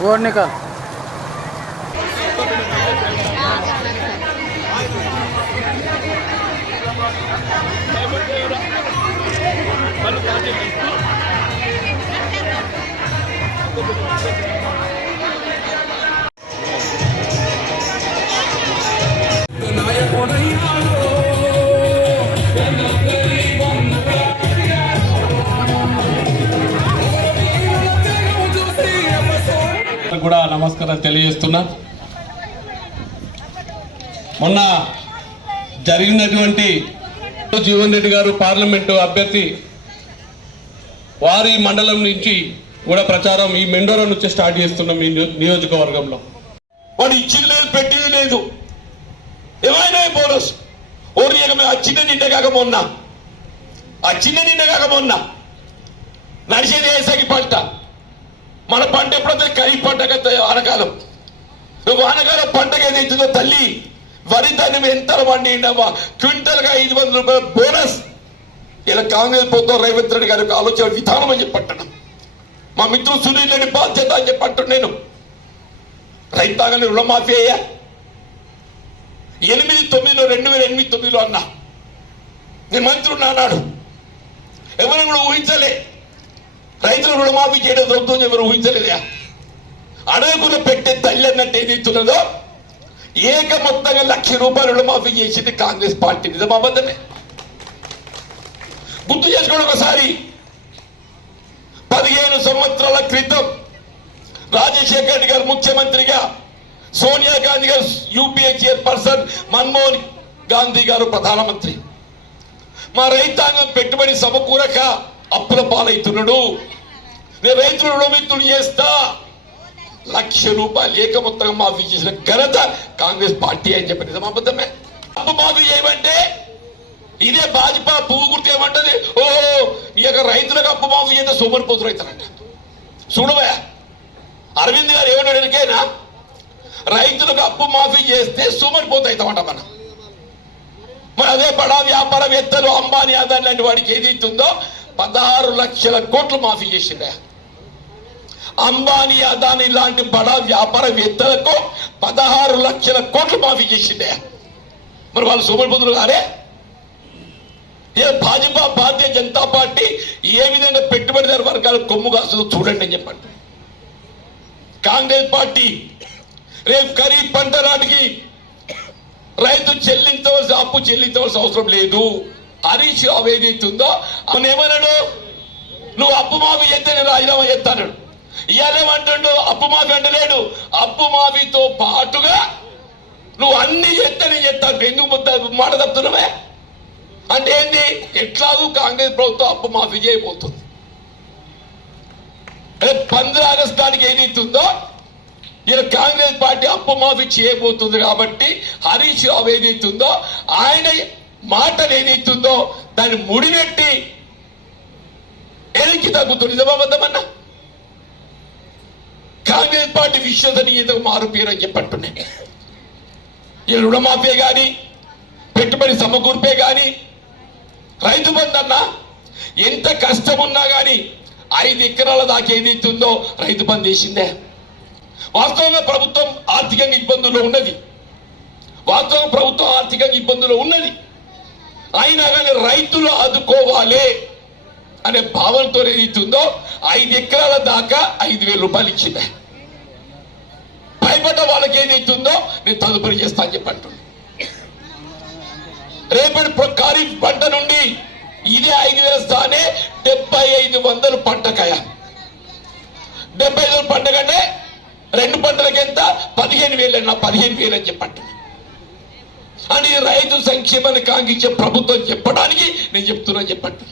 Board निकाल। కూడా నమస్కారం తెలియజేస్తున్నా. మొన్న జరిగినటువంటి జీవన్ రెడ్డి గారు పార్లమెంటు అభ్యర్థి వారి మండలం నుంచి కూడా ప్రచారం ఈ మెండోర నుంచి స్టార్ట్ చేస్తున్నాం. ఈ నియోజకవర్గంలో వాడు ఇచ్చింది లేదు, పెట్టింది లేదు, ఏమైనా బోనస్ ఓరి చిన్న నిండగాక మొన్న నడిచేది వేసకి పంట. మన పంట ఎప్పుడైతే కరి పంట వానకాలం, వానకాలం పంటకి ఏదైతుందో తల్లి వరి ధాన్యం ఎంత పండిండవా క్వింటల్గా 500 రూపాయల బోనస్. ఇలా కాంగ్రెస్ ప్రభుత్వం రేవంత్ రెడ్డి గారి ఆలోచన విధానం అని చెప్పంటాను. మా మిత్రుడు సునీల్ రెడ్డి బాధ్యత అని చెప్పంటాను. నేను రైతాంగాన్ని రుణమాఫీ అయ్యా 8/9 2008-9 అన్నా. నేను మంత్రుడు అన్నాడు, ఎవరు కూడా ఊహించలే. రైతులు రుణమాఫీ చేయడం ప్రభుత్వం ఎవరు ఊహించలేదా? అడగకుండా పెట్టే తల్లి అన్నట్టు ఏదైతున్నదో ఏక మొత్తంగా 1,00,000 రూపాయలు రుణమాఫీ చేసింది కాంగ్రెస్ పార్టీ. నిజమా అబద్ధమే? గుర్తు చేసుకోండి ఒకసారి. 15 సంవత్సరాల క్రితం రాజశేఖర్ రెడ్డి గారు ముఖ్యమంత్రిగా, సోనియా గాంధీ గారు యూపీఏ చైర్పర్సన్, మన్మోహన్ గాంధీ గారు ప్రధానమంత్రి. మా రైతాంగం పెట్టుబడి సమకూరక అప్పుల పాలవుతున్నాడు. నేను రైతులు రుణమిత్రులు చేస్తా 1,00,000 రూపాయలు ఏక మొత్తంగా మాఫీ చేసిన ఘనత కాంగ్రెస్ పార్టీ అని చెప్పి. నిజమా అబద్ధమే? అప్పు మాఫీ చేయమంటే ఇదే భాజపా పువ్వు గుర్తు ఏమంటది, ఓహో ఈ యొక్క రైతులకు అప్పు మాఫీ చేస్తే సోమరిపోతు రైతులంట. చూడబోయా అరవింద్ గారు ఏమన్నాడికైనా రైతులకు అప్పు మాఫీ చేస్తే సోమరిపోతు అవుతామంట మనం. మరి అదే బడా వ్యాపారవేత్తలు అంబానీ అదాని లాంటి వాడికి ఏదైతుందో 16 లక్షల కోట్లు మాఫీ చేసిండే. అంబానీ అదాని లాంటి బడా వ్యాపారవేత్తలకు 16 లక్షల కోట్లు మాఫీ చేసిండే. మరి వాళ్ళు సోమరిపోతులు కారే? భాజపా భారతీయ జనతా పార్టీ ఏ విధంగా పెట్టుబడిదారు వర్గాలు కొమ్ము కాస్తుందో చూడండి అని చెప్పండి. కాంగ్రెస్ పార్టీ రేపు ఖరీఫ్ పంట నాటికి రైతు చెల్లించవలసిన అప్పు చెల్లించవలసిన అవసరం లేదు. హరీష్ రావు ఏదైతుందో అవును ఏమన్నాడు, నువ్వు అప్పు మాఫీ చేస్తే నేను రాజీనామా చేస్తాను. ఇవాళేమంటుండు, అప్పు మాఫీ అంటలేడు, అప్పు మాఫీతో పాటుగా నువ్వు అన్ని చేస్తే నేను చెప్తాను. ఎందుకు మాట తప్పుతున్నావే అంటే ఏంటి? ఎట్లాగూ కాంగ్రెస్ ప్రభుత్వం అప్పు మాఫీ చేయబోతుంది. 15 ఆగస్టు నాటికి ఏదైతుందో ఇలా కాంగ్రెస్ పార్టీ అప్పు మాఫీ చేయబోతుంది. కాబట్టి హరీష్ రావు ఏదైతుందో ఆయన మాటలు ఏదైతుందో దాన్ని ముడిపెట్టి ఎనికి తగ్గుతుంది. నిజమబద్ధమన్నా కాంగ్రెస్ పార్టీ విశ్వసనీయతకు మారు పేరు అని చెప్పంటున్నాయి. ఈ రుణమాఫీ కానీ పెట్టుబడి సమకూర్పే కానీ రైతు బంధు అన్నా ఎంత కష్టమున్నా కానీ 5 ఎకరాల దాకా ఏదైతుందో రైతు బంధు చేసిందే. వాస్తవంగా ప్రభుత్వం ఆర్థికంగా ఇబ్బందుల్లో ఉన్నది. అయినా కానీ రైతులు ఆదుకోవాలి అనే భావనతో ఏదైతుందో 5 ఎకరాల దాకా 5,000 రూపాయలు ఇచ్చిందే. భయపడ్డ వాళ్ళకి ఏదైతుందో నేను తదుపరి చేస్తా అని చెప్పి అంటున్నాను. రేపటి ఖరీఫ్ పంట నుండి ఇదే 5,000 స్థానే 7,500 పంటకాయ. 75 పంట కంటే 2 పంటలకి ఎంత 15,000 అన్న 15,000 అని చెప్పండి. అని రైతు సంక్షేమాన్ని కాంక్షించే ప్రభుత్వం చెప్పడానికి నేను చెప్తున్నా చెప్పండి.